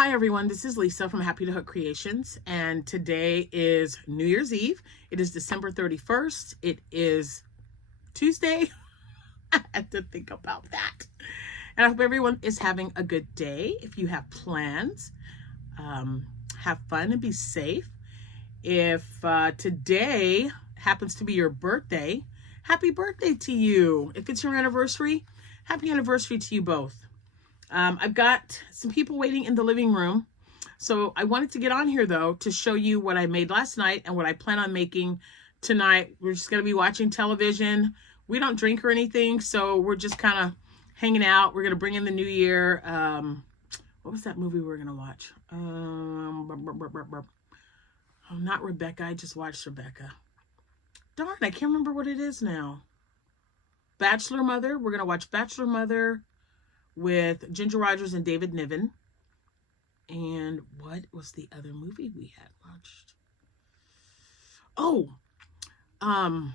Hi everyone, this is Lisa from Happytohook Creations, and today is New Year's Eve. It is December 31st. It is Tuesday. I had to think about that. And I hope everyone is having a good day. If you have plans, have fun and be safe. If today happens to be your birthday, happy birthday to you. If it's your anniversary, happy anniversary to you both. I've got some people waiting in the living room. So I wanted to get on here, though, to show you what I made last night and what I plan on making tonight. We're just going to be watching television. We don't drink or anything, so we're just kind of hanging out. We're going to bring in the new year. What was that movie we were going to watch? Oh, not Rebecca. I just watched Rebecca. Darn, I can't remember what it is now. Bachelor Mother. We're going to watch Bachelor Mother with Ginger Rogers and David Niven. And what was the other movie we had watched? Oh my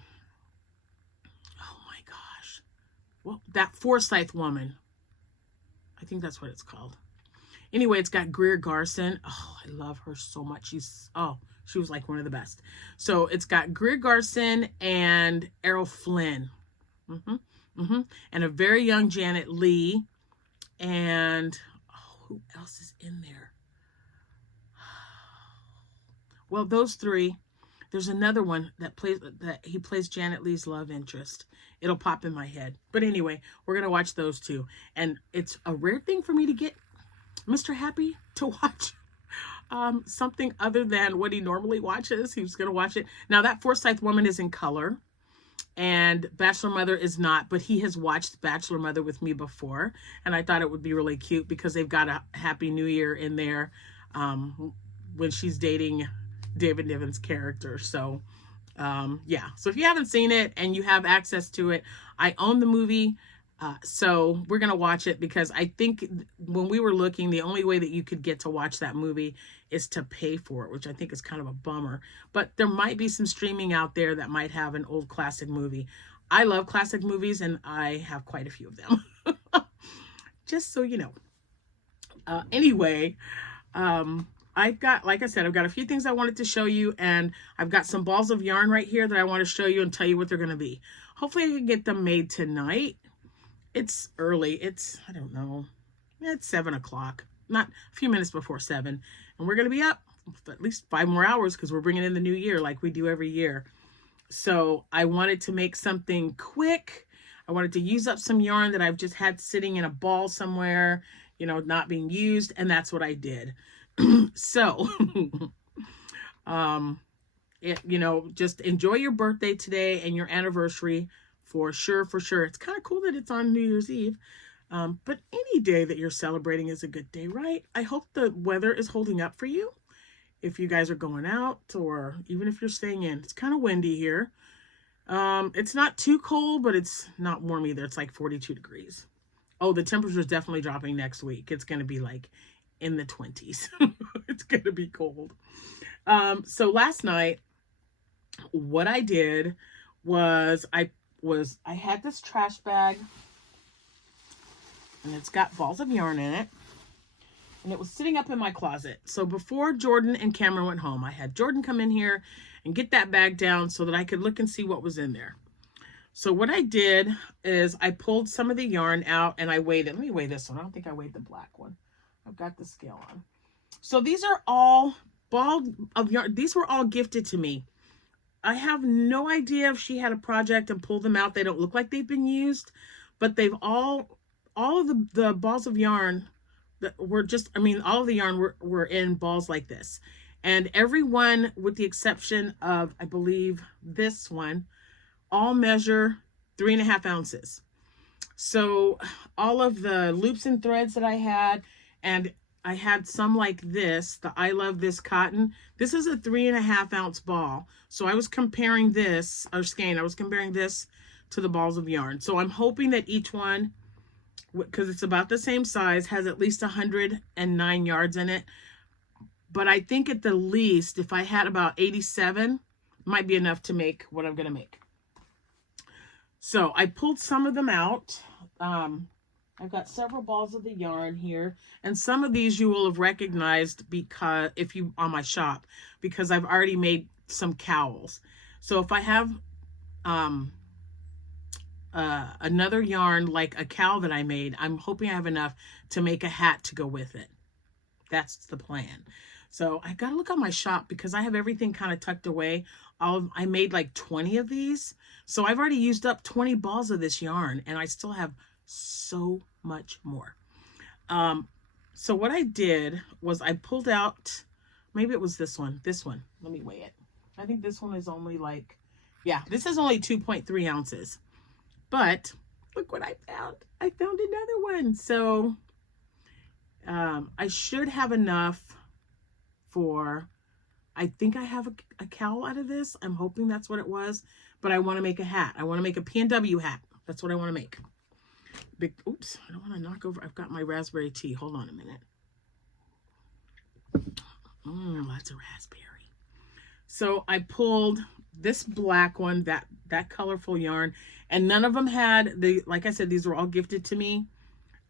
gosh. Well, that Forsyth Woman. I think that's what it's called. Anyway, it's got Greer Garson. Oh, I love her so much. She was like one of the best. So it's got Greer Garson and Errol Flynn. And a very young Janet Leigh. And who else is in there? Well, those three. There's another one that he plays Janet Leigh's love interest. It'll pop in my head. But anyway, we're gonna watch those two. And it's a rare thing for me to get Mr. Happy to watch something other than what he normally watches. He was gonna watch it. Now that Forsyth Woman is in color. And Bachelor Mother is not, but he has watched Bachelor Mother with me before, and I thought it would be really cute because they've got a Happy New Year in there when she's dating David Niven's character. So, yeah. So if you haven't seen it and you have access to it, I own the movie, so we're going to watch it because I think when we were looking, the only way that you could get to watch that movie is to pay for it, which I think is kind of a bummer. But there might be some streaming out there that might have an old classic movie. I love classic movies, and I have quite a few of them. Just so you know. Anyway, I've got, like I said, I've got a few things I wanted to show you, and I've got some balls of yarn right here that I want to show you and tell you what they're going to be. Hopefully I can get them made tonight. It's early. It's, I don't know, it's 7 o'clock, not a few minutes before 7. And we're going to be up for at least 5 more hours because we're bringing in the new year like we do every year. So I wanted to make something quick. I wanted to use up some yarn that I've just had sitting in a ball somewhere, you know, not being used. And that's what I did. So, you know, just enjoy your birthday today and your anniversary. For sure, for sure. It's kind of cool that it's on New Year's Eve. But any day that you're celebrating is a good day, right? I hope the weather is holding up for you. If you guys are going out or even if you're staying in. It's kind of windy here. It's not too cold, but it's not warm either. It's like 42 degrees. Oh, the temperature is definitely dropping next week. It's going to be like in the 20s. It's going to be cold. So last night, what I did was I had this trash bag, and it's got balls of yarn in it, and it was sitting up in my closet. So before Jordan and Cameron went home, I had Jordan come in here and get that bag down so that I could look and see what was in there. So what I did is I pulled some of the yarn out and I weighed it. Let me weigh this one. I don't think I weighed the black one. I've got the scale on. So these are all balls of yarn. These were all gifted to me. I have no idea if she had a project and pulled them out. They don't look like they've been used, but they've all of the balls of yarn that were just, I mean, all of the yarn were in balls like this. And every one, with the exception of, I believe, this one, all measure 3.5 ounces. So all of the loops and threads that I had, and I had some like this, the I Love This Cotton. This is a 3.5 ounce ball. So I was comparing this, or skein, I was comparing this to the balls of yarn. So I'm hoping that each one, because it's about the same size, has at least 109 yards in it. But I think at the least, if I had about 87, might be enough to make what I'm going to make. So I pulled some of them out. I've got several balls of the yarn here, and some of these you will have recognized because if you on my shop, because I've already made some cowls. So if I have another yarn like a cowl that I made, I'm hoping I have enough to make a hat to go with it. That's the plan. So I gotta look on my shop because I have everything kind of tucked away. I made like 20 of these. So I've already used up 20 balls of this yarn and I still have so much more. So what I did was I pulled out, maybe it was this one. Let me weigh it. I think this one is only like, yeah, this is only 2.3 ounces. But look what I found. I found another one. So I should have enough for, I think I have a cowl out of this. I'm hoping that's what it was. But I want to make a hat. I want to make a P&W hat. That's what I want to make. Oops, I don't want to knock over. I've got my raspberry tea. Hold on a minute. Lots of raspberry. So I pulled this black one, that colorful yarn, and none of them had like I said, these were all gifted to me.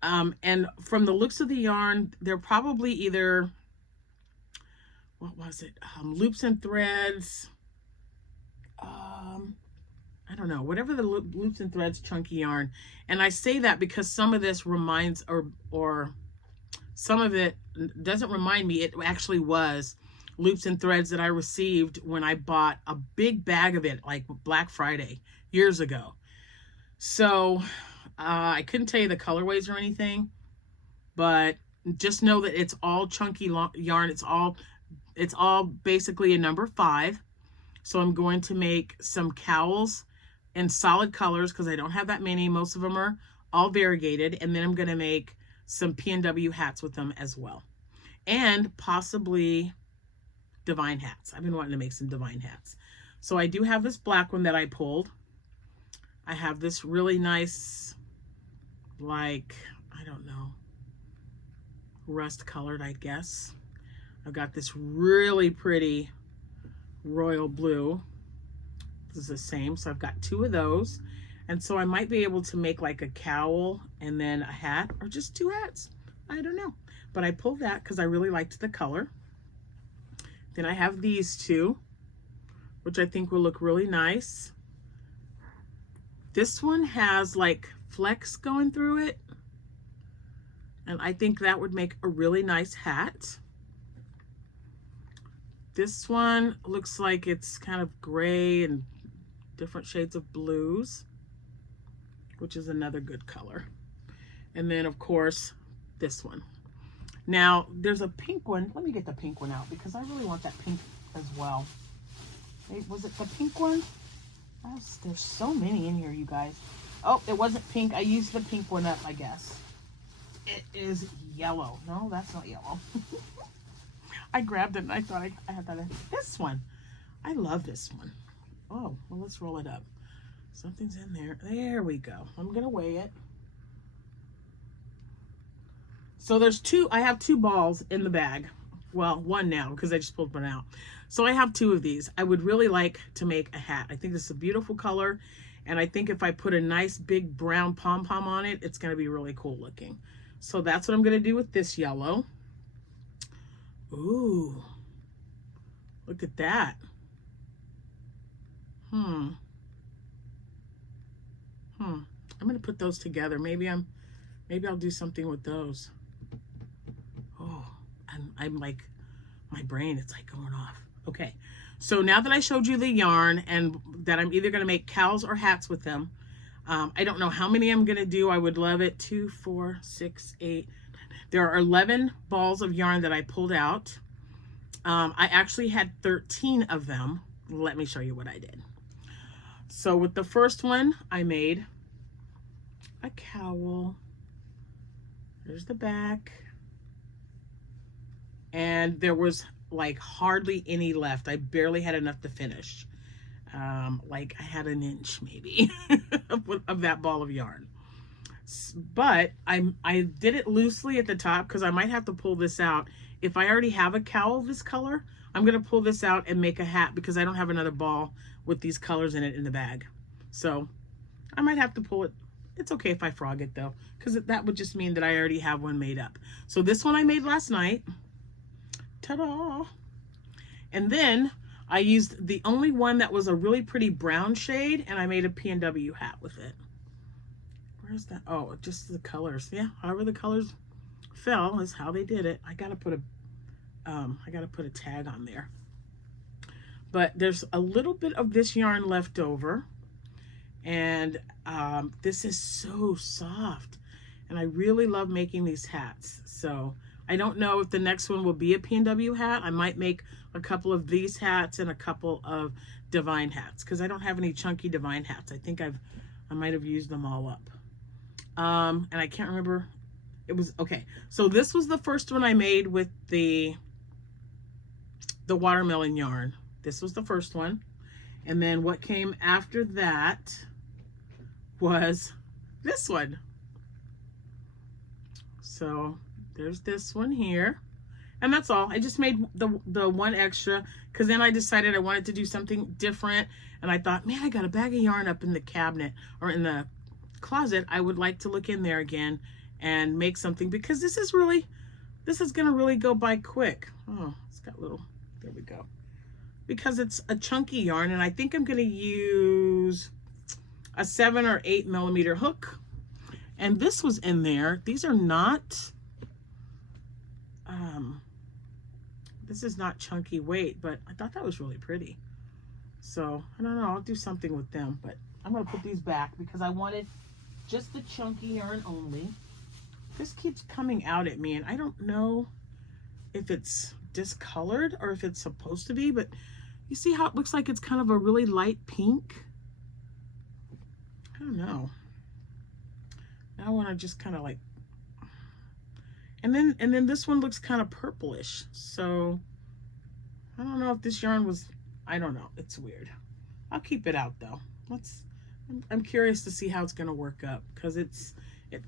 And from the looks of the yarn, they're probably either, what was it? Loops and threads. I don't know, whatever the loops and threads chunky yarn. And I say that because some of this reminds, or some of it doesn't remind me. It actually was loops and threads that I received when I bought a big bag of it, like Black Friday years ago. So I couldn't tell you the colorways or anything, but just know that it's all chunky yarn. It's all basically a number 5. So I'm going to make some cowls in solid colors because I don't have that many. Most of them are all variegated. And then I'm going to make some P&W hats with them as well. And possibly divine hats. I've been wanting to make some divine hats. So I do have this black one that I pulled. I have this really nice, like, I don't know, rust colored, I guess. I've got this really pretty royal blue. This is the same, so I've got 2 of those. And so I might be able to make like a cowl and then a hat, or just 2 hats. I don't know. But I pulled that because I really liked the color. Then I have these 2, which I think will look really nice. This one has like flecks going through it. And I think that would make a really nice hat. This one looks like it's kind of gray and different shades of blues, which is another good color. And then of course, this one. Now there's a pink one. Let me get the pink one out because I really want that pink as well. Wait, was it the pink one? There's so many in here, you guys. Oh, it wasn't pink. I used the pink one up, I guess. It is yellow. No, that's not yellow. I grabbed it and I thought I had that in. This one. I love this one. Oh, well, let's roll it up. Something's in there. There we go. I'm going to weigh it. So there's 2. I have 2 balls in the bag. Well, 1 now because I just pulled one out. So I have 2 of these. I would really like to make a hat. I think this is a beautiful color. And I think if I put a nice big brown pom-pom on it, it's going to be really cool looking. So that's what I'm going to do with this yellow. Ooh, look at that. I'm going to put those together. Maybe I'll do something with those. Oh, I'm like, my brain, it's like going off. Okay. So now that I showed you the yarn and that I'm either going to make cowls or hats with them, I don't know how many I'm going to do. I would love it. 2, 4, 6, 8. There are 11 balls of yarn that I pulled out. I actually had 13 of them. Let me show you what I did. So with the first one, I made a cowl. There's the back. And there was like hardly any left. I barely had enough to finish. Like I had an inch maybe of that ball of yarn. But I did it loosely at the top because I might have to pull this out. If I already have a cowl this color, I'm going to pull this out and make a hat because I don't have another ball with these colors in it in the bag. So I might have to pull it It's okay if I frog it though, because that would just mean that I already have one made up. So this one I made last night. Ta-da! And then I used the only one that was a really pretty brown shade, and I made a P&W hat with it. Where's that? Oh, just the colors. Yeah, however the colors fell is how they did it. I gotta put a tag on there. But there's a little bit of this yarn left over, and this is so soft, and I really love making these hats. So I don't know if the next one will be a P&W hat. I might make a couple of these hats and a couple of Divine hats, because I don't have any chunky Divine hats. I think I might have used them all up. And I can't remember. It was okay. So this was the first one I made with the watermelon yarn. This was the first one. And then what came after that was this one. So there's this one here. And that's all. I just made the one extra, because then I decided I wanted to do something different. And I thought, man, I got a bag of yarn up in the cabinet or in the closet. I would like to look in there again and make something, because this is gonna really go by quick. Oh, it's got little, there we go. Because it's a chunky yarn, and I think I'm gonna use a 7 or 8 millimeter hook. And this was in there. These are not, this is not chunky weight, but I thought that was really pretty. So I don't know, I'll do something with them, but I'm gonna put these back because I wanted just the chunky yarn only. This keeps coming out at me, and I don't know if it's discolored or if it's supposed to be, but you see how it looks like it's kind of a really light pink? I don't know. Now I want to just kind of like, and then this one looks kind of purplish. So I don't know if this yarn was, I don't know. It's weird. I'll keep it out though. I'm curious to see how it's going to work up, because it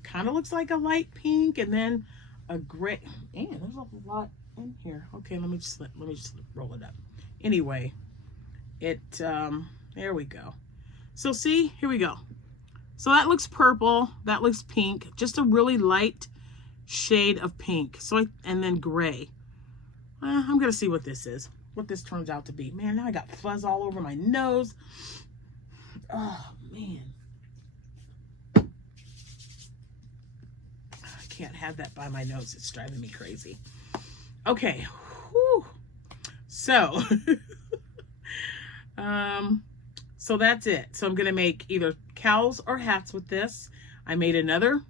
kind of looks like a light pink and then a gray. Man, there's a lot in here. Okay, let me just roll it up. Anyway, there we go. So see, here we go. So that looks purple, that looks pink, just a really light shade of pink. So and then gray. I'm gonna see what this is, what this turns out to be. Man, now I got fuzz all over my nose. Oh man, I can't have that by my nose. It's driving me crazy. Okay. Whew. So so that's it. So I'm gonna make either cows or hats with this. I made another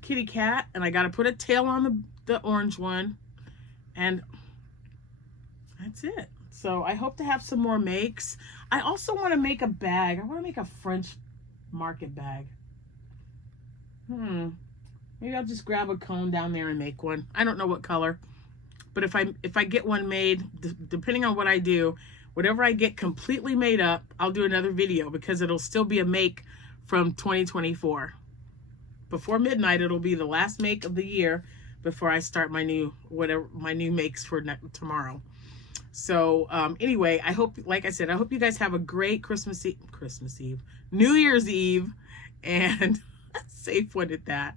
kitty cat, and I got to put a tail on the orange one, and that's it. So I hope to have some more makes. I also want to make a bag. I want to make a French market bag. Maybe I'll just grab a cone down there and make one. I don't know what color, but if I get one made, depending on what I do, whatever I get completely made up, I'll do another video, because it'll still be a make from 2024. Before midnight, it'll be the last make of the year before I start my new makes for tomorrow. So anyway, I hope, like I said, I hope you guys have a great Christmas Eve, New Year's Eve, and a safe one at that.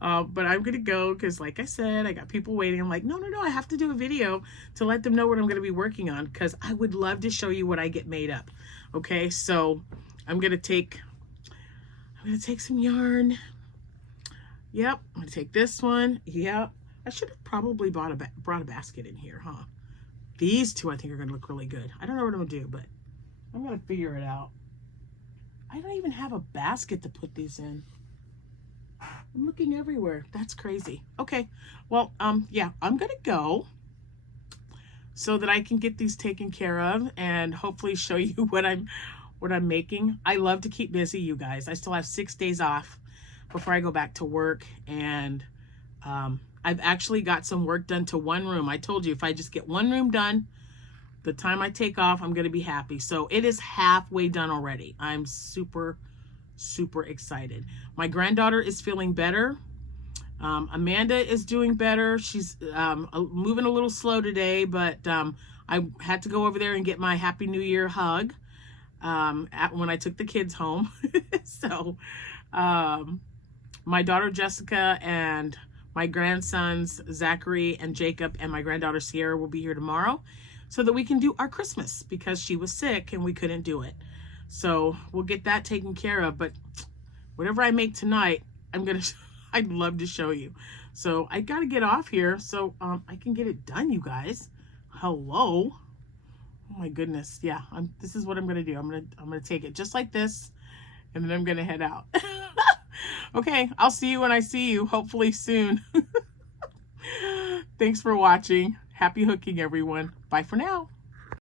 But I'm gonna go, because like I said, I got people waiting. I'm like, no, I have to do a video to let them know what I'm gonna be working on, because I would love to show you what I get made up. Okay, so I'm gonna take some yarn. Yep, I'm gonna take this one. Yep, I should have probably brought a basket in here, huh? These two I think are gonna look really good. I don't know what I'm gonna do, but I'm gonna figure it out. I don't even have a basket to put these in. I'm looking everywhere. That's crazy. Okay, well, yeah, I'm gonna go so that I can get these taken care of and hopefully show you what I'm making. I love to keep busy, you guys. I still have 6 days off before I go back to work, and I've actually got some work done to one room. I told you, if I just get one room done, the time I take off, I'm gonna be happy. So it is halfway done already. I'm super excited. My granddaughter is feeling better. Amanda is doing better. She's moving a little slow today, but I had to go over there and get my Happy New Year hug. when I took the kids home. So my daughter Jessica and my grandsons Zachary and Jacob and my granddaughter Sierra will be here tomorrow so that we can do our Christmas, because she was sick and we couldn't do it. So we'll get that taken care of. But whatever I make tonight, I'd love to show you. So I got to get off here so I can get it done, you guys. Hello. Oh my goodness. Yeah, this is what I'm going to do. I'm going to take it just like this, and then I'm going to head out. Okay, I'll see you when I see you, hopefully soon. Thanks for watching. Happy hooking, everyone. Bye for now.